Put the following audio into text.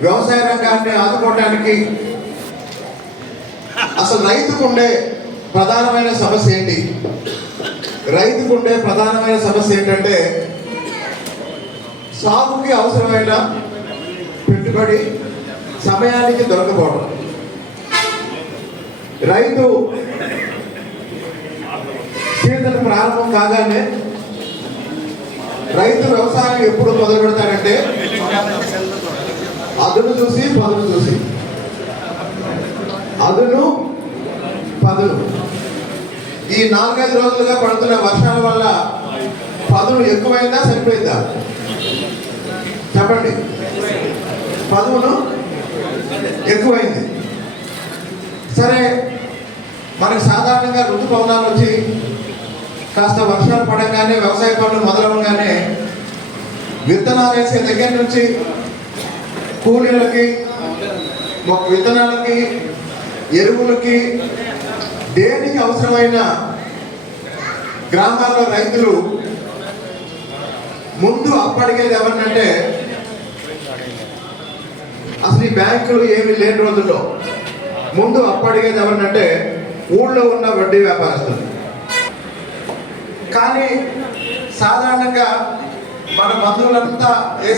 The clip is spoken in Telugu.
వ్యవసాయ రంగాన్ని ఆదుకోవడానికి అసలు రైతుకు ఉండే ప్రధానమైన సమస్య ఏంటి? రైతుకు ఉండే ప్రధానమైన సమస్య ఏంటంటే సాగుకి అవసరమైన పెట్టుబడి సమయానికి దొరకపోవడం రైతు సీజన్ ప్రారంభం కాగానే రైతు వ్యవసాయం ఎప్పుడు చూసి పదును చూసి. అదును పదును. ఈ నాలుగైదు రోజులుగా పడుతున్న వర్షాల వల్ల పదును ఎక్కువైందా సరిపోయిందా? చెప్పండి. పదువును ఎక్కువైంది. సరే మనకు సాధారణంగా ఋతుపవనాలు వచ్చి కాస్త వర్షాలు పడంగానే వ్యవసాయ పనులు మొదలవగానే విత్తనాలు వేసే దగ్గర నుంచి కూలీలకి మొక్క విత్తనాలకి ఎరువులకి దేనికి అవసరమైన గ్రామాల్లో రైతులు ముందు అప్పడిగేది ఎవరినంటే అసలు ఈ బ్యాంకులు ఏమీ లేని రోజుల్లో ముందు అప్పడిగేది ఎవరినంటే ఊళ్ళో ఉన్న వడ్డీ వ్యాపారస్తులు. కానీ సాధారణంగా మన బంధువులంతా ఏ